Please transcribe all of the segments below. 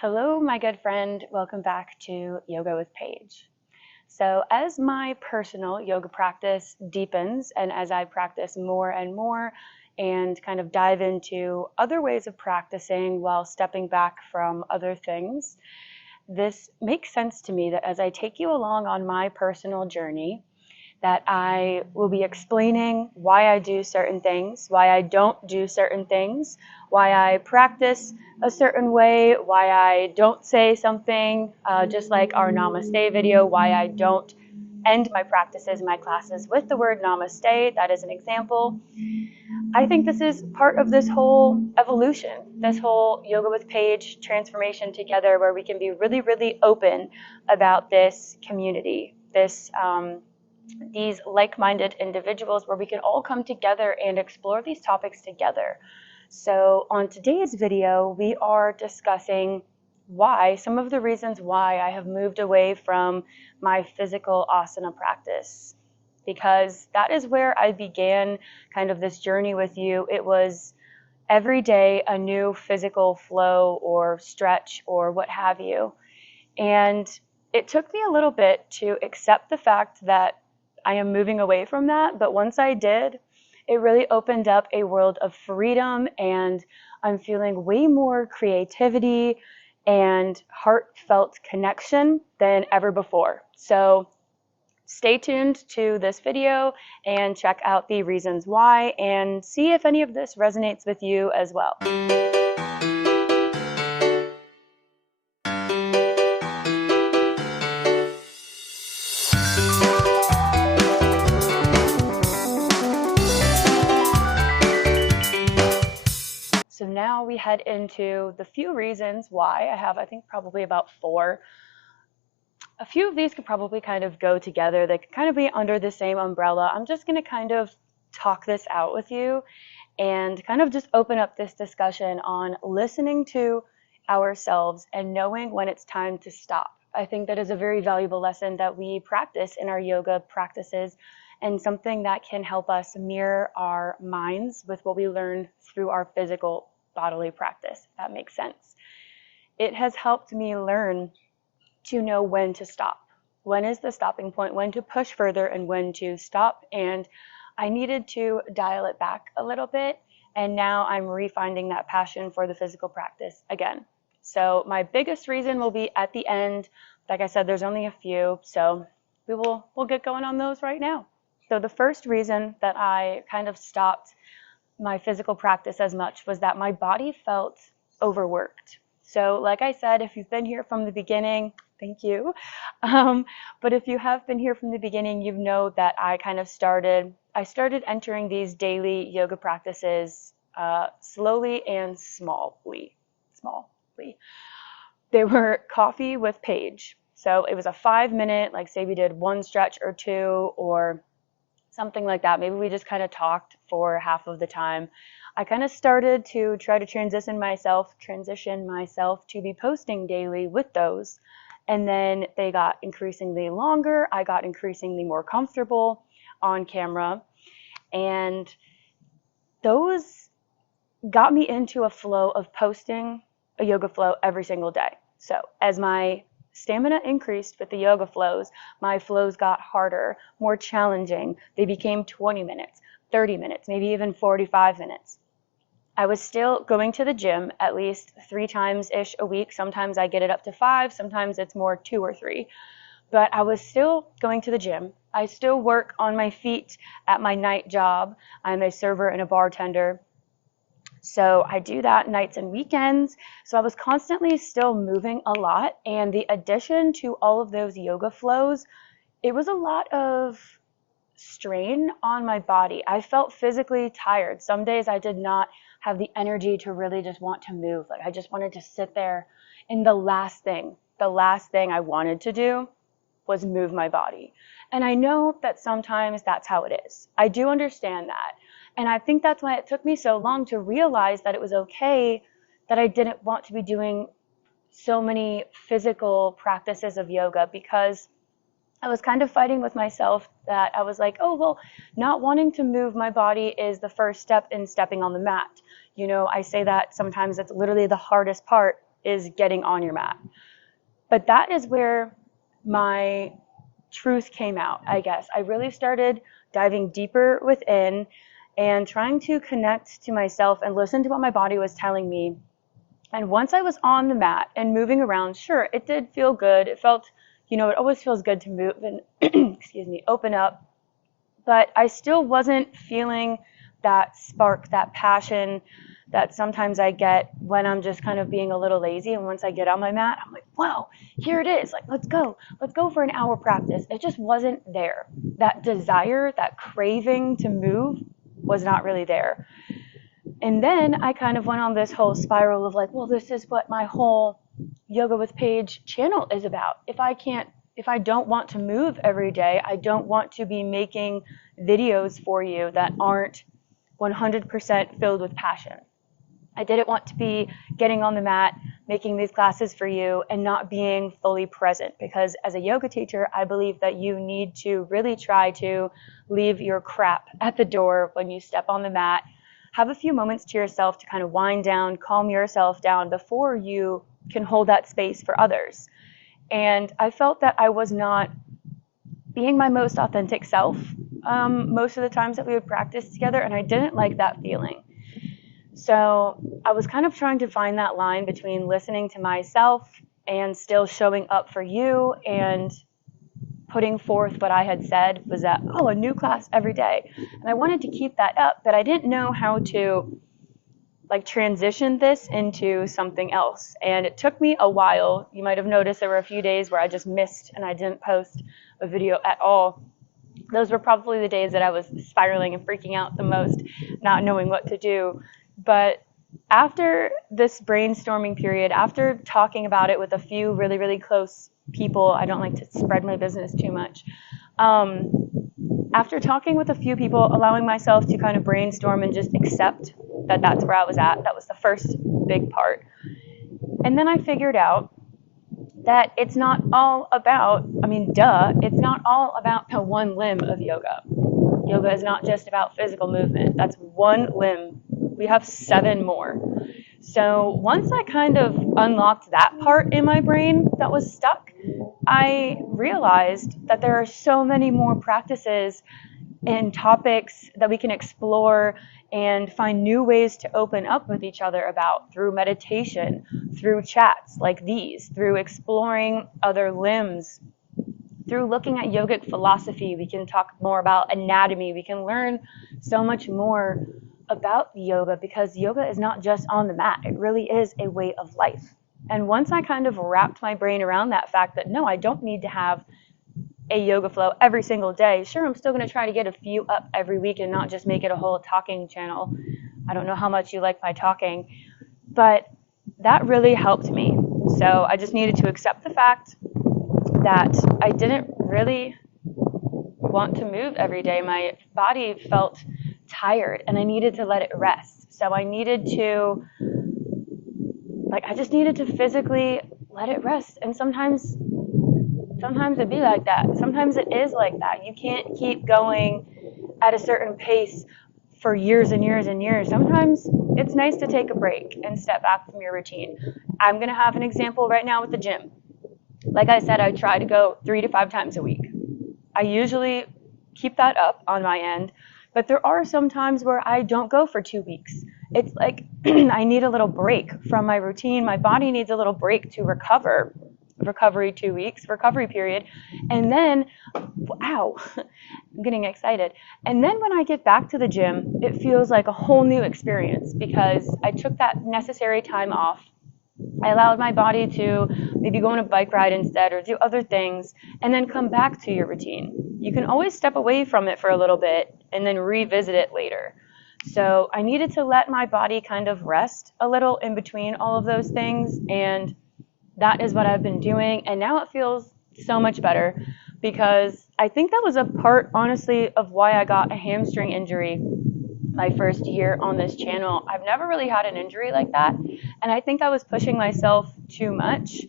Hello, my good friend. Welcome back to Yoga with Paige. So, as my personal yoga practice deepens and as I practice more and more and kind of dive into other ways of practicing while stepping back from other things, this makes sense to me that as I take you along on my personal journey, that I will be explaining why I do certain things, why I don't do certain things, why I practice a certain way, why I don't say something, just like our Namaste video, why I don't end my practices, my classes with the word Namaste. That is an example. I think this is part of this whole evolution, this whole Yoga with Paige transformation together, where we can be really, really open about this community, these like-minded individuals where we can all come together and explore these topics together. So on today's video, we are discussing some of the reasons why I have moved away from my physical asana practice, because that is where I began kind of this journey with you. It was every day a new physical flow or stretch or what have you. And it took me a little bit to accept the fact that I am moving away from that, but once I did, it really opened up a world of freedom, and I'm feeling way more creativity and heartfelt connection than ever before. So stay tuned to this video and check out the reasons why and see if any of this resonates with you as well. So now we head into the few reasons why. I think probably about 4. A few of these could probably kind of go together. They could kind of be under the same umbrella. I'm just going to kind of talk this out with you and kind of just open up this discussion on listening to ourselves and knowing when it's time to stop. I think that is a very valuable lesson that we practice in our yoga practices, and something that can help us mirror our minds with what we learn through our physical bodily practice, if that makes sense. It has helped me learn to know when to stop. When is the stopping point, when to push further and when to stop. And I needed to dial it back a little bit, and now I'm refinding that passion for the physical practice again. So my biggest reason will be at the end. Like I said, there's only a few, so we'll get going on those right now. So the first reason that I kind of stopped my physical practice as much was that my body felt overworked. So like I said, if you've been here from the beginning, thank you. But if you have been here from the beginning, you know that I started entering these daily yoga practices slowly and smallly. They were coffee with Paige. So it was a 5-minute, like say we did one stretch or two or something like that. Maybe we just kind of talked for half of the time. I kind of started to try to transition myself to be posting daily with those. And then they got increasingly longer. I got increasingly more comfortable on camera. And those got me into a flow of posting a yoga flow every single day. So as my stamina increased with the yoga flows, my flows got harder, more challenging. They became 20 minutes, 30 minutes, maybe even 45 minutes. I was still going to the gym at least 3 times-ish a week. Sometimes I get it up to 5, sometimes it's more 2 or 3. But I was still going to the gym. I still work on my feet at my night job. I'm a server and a bartender. So I do that nights and weekends. So I was constantly still moving a lot. And the addition to all of those yoga flows, it was a lot of strain on my body. I felt physically tired. Some days I did not have the energy to really just want to move. Like I just wanted to sit there. And the last thing I wanted to do was move my body. And I know that sometimes that's how it is. I do understand that. And I think that's why it took me so long to realize that it was okay that I didn't want to be doing so many physical practices of yoga, because I was kind of fighting with myself that I was like, oh, well, not wanting to move my body is the first step in stepping on the mat. You know, I say that sometimes it's literally the hardest part is getting on your mat. But that is where my truth came out, I guess. I really started diving deeper within and trying to connect to myself and listen to what my body was telling me. And once I was on the mat and moving around, sure, it did feel good. It felt, it always feels good to move and, open up. But I still wasn't feeling that spark, that passion that sometimes I get when I'm just kind of being a little lazy. And once I get on my mat, I'm like, wow, here it is. Like, let's go for an hour practice. It just wasn't there. That desire, that craving to move was not really there. And then I kind of went on this whole spiral of like, well, this is what my whole Yoga with Paige channel is about. If I don't want to move every day, I don't want to be making videos for you that aren't 100% filled with passion. I didn't want to be getting on the mat, making these classes for you and not being fully present, because as a yoga teacher, I believe that you need to really try to leave your crap at the door when you step on the mat. Have a few moments to yourself to kind of wind down, calm yourself down before you can hold that space for others. And I felt that I was not being my most authentic self most of the times that we would practice together, and I didn't like that feeling. So I was kind of trying to find that line between listening to myself and still showing up for you and putting forth what I had said was that, a new class every day. And I wanted to keep that up, but I didn't know how to transition this into something else. And it took me a while. You might have noticed there were a few days where I just missed and I didn't post a video at all. Those were probably the days that I was spiraling and freaking out the most, not knowing what to do. But after this brainstorming period, after talking about it with a few really, really close people, I don't like to spread my business too much. After talking with a few people, allowing myself to kind of brainstorm and just accept that that's where I was at, that was the first big part. And then I figured out that it's not all about, it's not all about the one limb of yoga. Yoga is not just about physical movement. That's one limb. We have 7 more. So once I kind of unlocked that part in my brain that was stuck, I realized that there are so many more practices and topics that we can explore and find new ways to open up with each other about through meditation, through chats like these, through exploring other limbs, through looking at yogic philosophy. We can talk more about anatomy. We can learn so much more about yoga, because yoga is not just on the mat. It really is a way of life. And once I kind of wrapped my brain around that fact that no, I don't need to have a yoga flow every single day. Sure, I'm still going to try to get a few up every week and not just make it a whole talking channel. I don't know how much you like my talking, but that really helped me. So I just needed to accept the fact that I didn't really want to move every day. My body felt tired and I needed to let it rest. So I needed to, I just needed to physically let it rest. And sometimes it'd be like that. Sometimes it is like that. You can't keep going at a certain pace for years and years and years. Sometimes it's nice to take a break and step back from your routine. I'm going to have an example right now with the gym. Like I said, I try to go 3 to 5 times a week. I usually keep that up on my end, but there are some times where I don't go for 2 weeks. It's like I need a little break from my routine. My body needs a little break to recover. Recovery 2 weeks, recovery period. And then, wow, I'm getting excited. And then when I get back to the gym, it feels like a whole new experience because I took that necessary time off. I allowed my body to maybe go on a bike ride instead or do other things and then come back to your routine. You can always step away from it for a little bit and then revisit it later. So I needed to let my body kind of rest a little in between all of those things, and that is what I've been doing. And now it feels so much better because I think that was a part, honestly, of why I got a hamstring injury my first year on this channel. I've never really had an injury like that. And I think I was pushing myself too much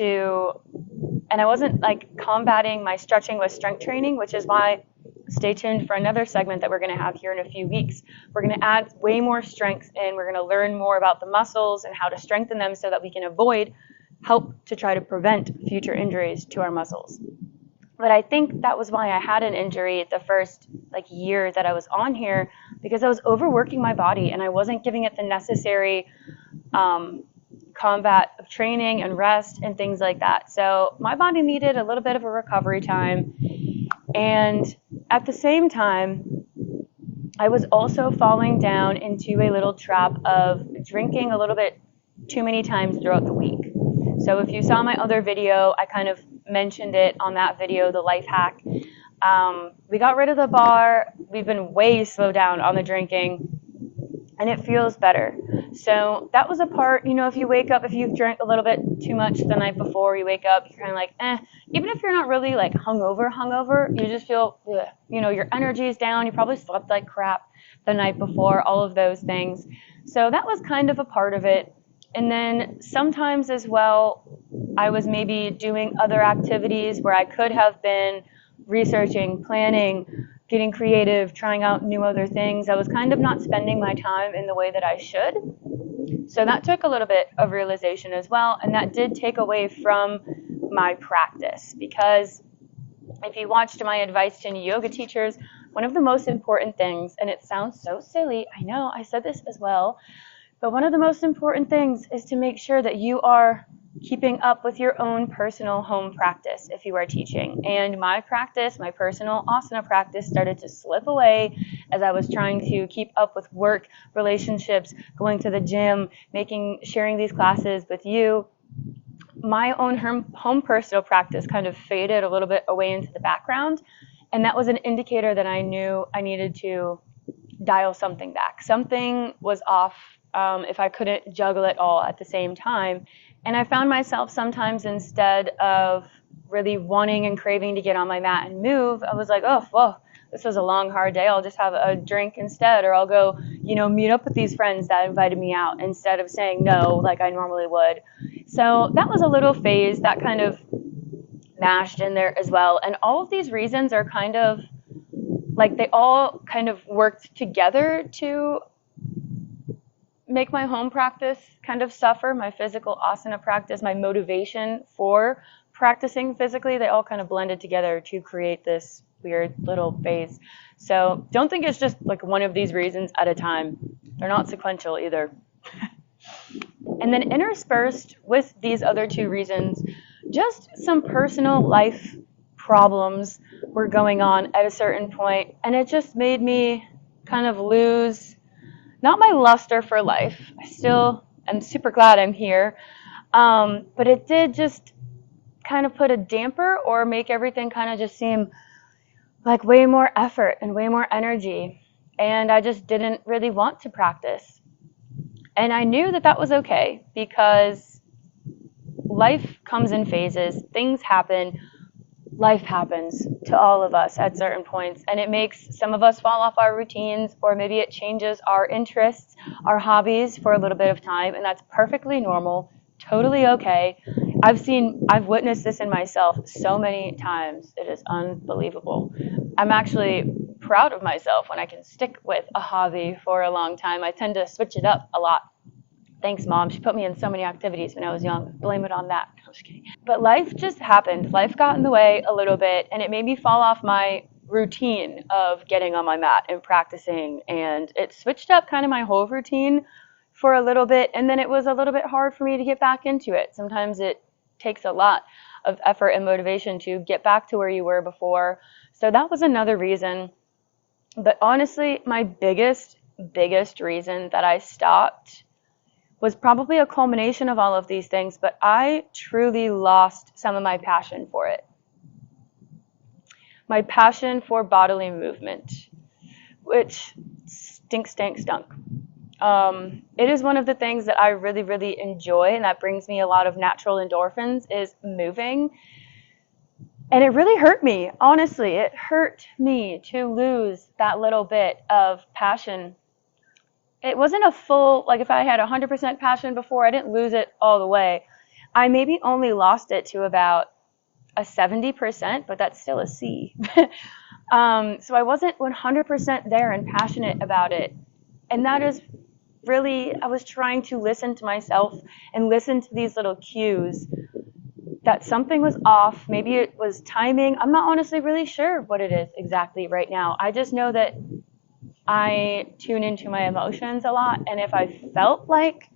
and I wasn't combating my stretching with strength training, which is why stay tuned for another segment that we're going to have here in a few weeks. We're going to add way more strength in. We're going to learn more about the muscles and how to strengthen them so that we can help to try to prevent future injuries to our muscles. But I think that was why I had an injury the first year that I was on here, because I was overworking my body and I wasn't giving it the necessary combat of training and rest and things like that. So my body needed a little bit of a recovery time. And at the same time, I was also falling down into a little trap of drinking a little bit too many times throughout the week. So if you saw my other video, I kind of mentioned it on that video, the life hack. We got rid of the bar. We've been way slowed down on the drinking, and it feels better. So that was a part, if you wake up, if you drank a little bit too much the night before, you wake up, you're kind of like, even if you're not really hungover, you just feel, your energy is down. You probably slept like crap the night before, all of those things. So that was kind of a part of it. And then sometimes as well, I was maybe doing other activities where I could have been researching, planning, getting creative, trying out new other things. I was kind of not spending my time in the way that I should. So that took a little bit of realization as well. And that did take away from my practice, because if you watched my advice to new yoga teachers, one of the most important things, and it sounds so silly, I know I said this as well, but one of the most important things is to make sure that you are keeping up with your own personal home practice if you are teaching. And my practice, my personal asana practice, started to slip away as I was trying to keep up with work, relationships, going to the gym, sharing these classes with you. My own home personal practice kind of faded a little bit away into the background. And that was an indicator that I knew I needed to dial something back. Something was off if I couldn't juggle it all at the same time. And I found myself sometimes, instead of really wanting and craving to get on my mat and move, I was like, oh, well, this was a long, hard day. I'll just have a drink instead, or I'll go, meet up with these friends that invited me out instead of saying no like I normally would. So that was a little phase that kind of mashed in there as well. And all of these reasons are kind of they all kind of worked together to make my home practice kind of suffer, my physical asana practice, my motivation for practicing physically. They all kind of blended together to create this weird little phase. So don't think it's just one of these reasons at a time. They're not sequential either. And then interspersed with these other two reasons, just some personal life problems were going on at a certain point, and it just made me kind of lose, not my luster for life. I still am super glad I'm here, but it did just kind of put a damper or make everything kind of just seem like way more effort and way more energy, and I just didn't really want to practice. And I knew that that was okay, because life comes in phases, things happen, life happens to all of us at certain points, and it makes some of us fall off our routines, or maybe it changes our interests, our hobbies for a little bit of time, and that's perfectly normal, totally okay. I've witnessed this in myself so many times. It is unbelievable. I'm actually proud of myself when I can stick with a hobby for a long time. I tend to switch it up a lot. Thanks, Mom. She put me in so many activities when I was young. Blame it on that. No, I'm just kidding. But life just happened. Life got in the way a little bit, and it made me fall off my routine of getting on my mat and practicing. And it switched up kind of my whole routine for a little bit, and then it was a little bit hard for me to get back into it. Sometimes it takes a lot of effort and motivation to get back to where you were before. So that was another reason. But honestly, my biggest reason that I stopped was probably a culmination of all of these things, but I truly lost some of my passion for it. My passion for bodily movement, which stunk. It is one of the things that I really, really enjoy, and that brings me a lot of natural endorphins, is moving. And it really hurt me, honestly. It hurt me to lose that little bit of passion. It wasn't a full, if I had 100% passion before, I didn't lose it all the way. I maybe only lost it to about a 70%, but that's still a C. So I wasn't 100% there and passionate about it. And that is really, I was trying to listen to myself and listen to these little cues that something was off. Maybe it was timing. I'm not honestly really sure what it is exactly right now. I just know that I tune into my emotions a lot. And if I felt like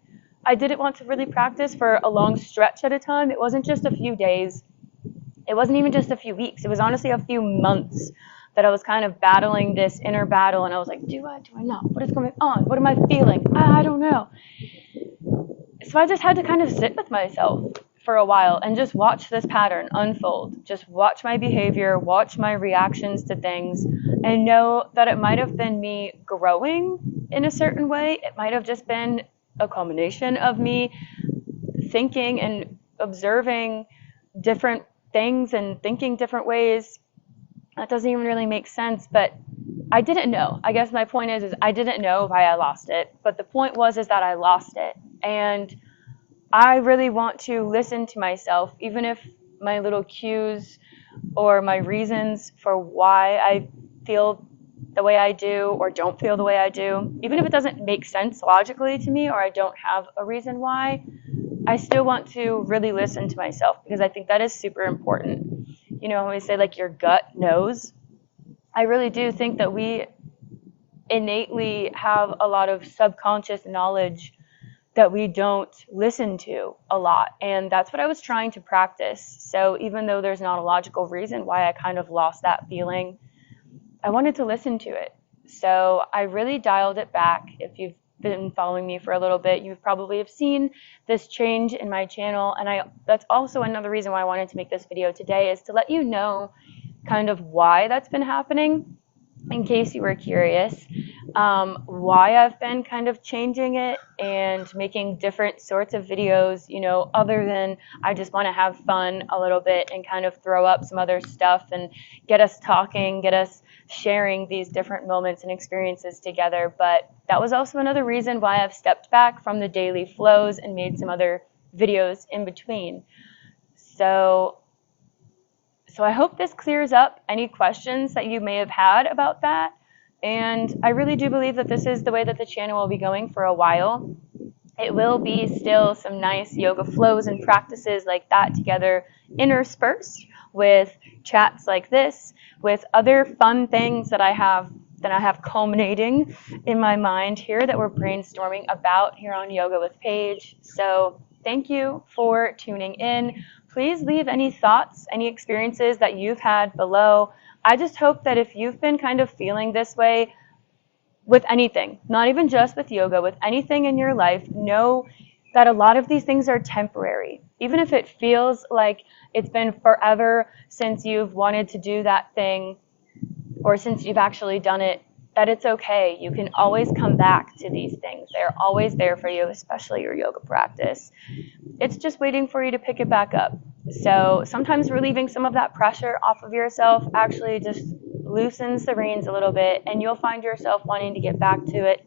I didn't want to really practice for a long stretch at a time, it wasn't just a few days. It wasn't even just a few weeks. It was honestly a few months that I was kind of battling this inner battle. And I was like, do I not? What is going on? What am I feeling? I don't know. So I just had to kind of sit with myself for a while and just watch this pattern unfold. Just watch my behavior, watch my reactions to things, and know that it might have been me growing in a certain way. It might have just been a combination of me thinking and observing different things and thinking different ways. That doesn't even really make sense, but I didn't know. I guess my point is I didn't know why I lost it, but the point was that I lost it. And I really want to listen to myself, even if my little cues or my reasons for why I feel the way I do or don't feel the way I do, even if it doesn't make sense logically to me or I don't have a reason why, I still want to really listen to myself because I think that is super important. You know, when we say like your gut knows, I really do think that we innately have a lot of subconscious knowledge that we don't listen to a lot. And that's what I was trying to practice. So even though there's not a logical reason why I kind of lost that feeling, I wanted to listen to it. So I really dialed it back. If you've been following me for a little bit, you probably have seen this change in my channel. And that's also another reason why I wanted to make this video today, is to let you know kind of why that's been happening, in case you were curious, why I've been kind of changing it and making different sorts of videos, you know, other than I just want to have fun a little bit and kind of throw up some other stuff and get us talking, get us sharing these different moments and experiences together. But that was also another reason why I've stepped back from the daily flows and made some other videos in between. So I hope this clears up any questions that you may have had about that. And I really do believe that this is the way that the channel will be going for a while. It will be still some nice yoga flows and practices like that together, interspersed with chats like this, with other fun things that I have culminating in my mind here that we're brainstorming about here on Yoga with Paige. So thank you for tuning in. Please leave any thoughts, any experiences that you've had below. I just hope that if you've been kind of feeling this way with anything, not even just with yoga, with anything in your life, know that a lot of these things are temporary. Even if it feels like it's been forever since you've wanted to do that thing or since you've actually done it, that it's okay. You can always come back to these things. They're always there for you, especially your yoga practice. It's just waiting for you to pick it back up. So sometimes relieving some of that pressure off of yourself actually just loosens the reins a little bit, and you'll find yourself wanting to get back to it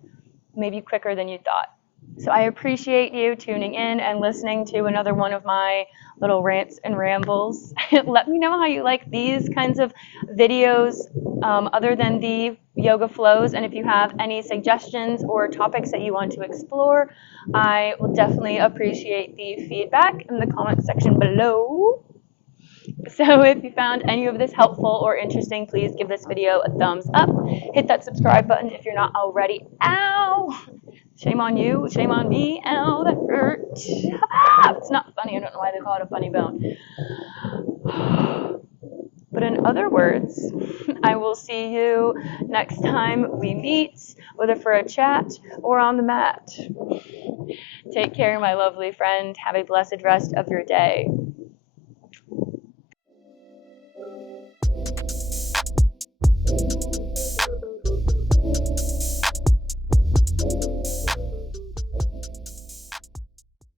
maybe quicker than you thought. So I appreciate you tuning in and listening to another one of my little rants and rambles. Let me know how you like these kinds of videos other than the yoga flows, and if you have any suggestions or topics that you want to explore, I will definitely appreciate the feedback in the comment section below. So if you found any of this helpful or interesting, please give this video a thumbs up. Hit that subscribe button if you're not already. Ow! Shame on you, shame on me. Ow, that hurt. Ah, it's not funny. I don't know why they call it a funny bone. But in other words, I will see you next time we meet, whether for a chat or on the mat. Take care, my lovely friend. Have a blessed rest of your day.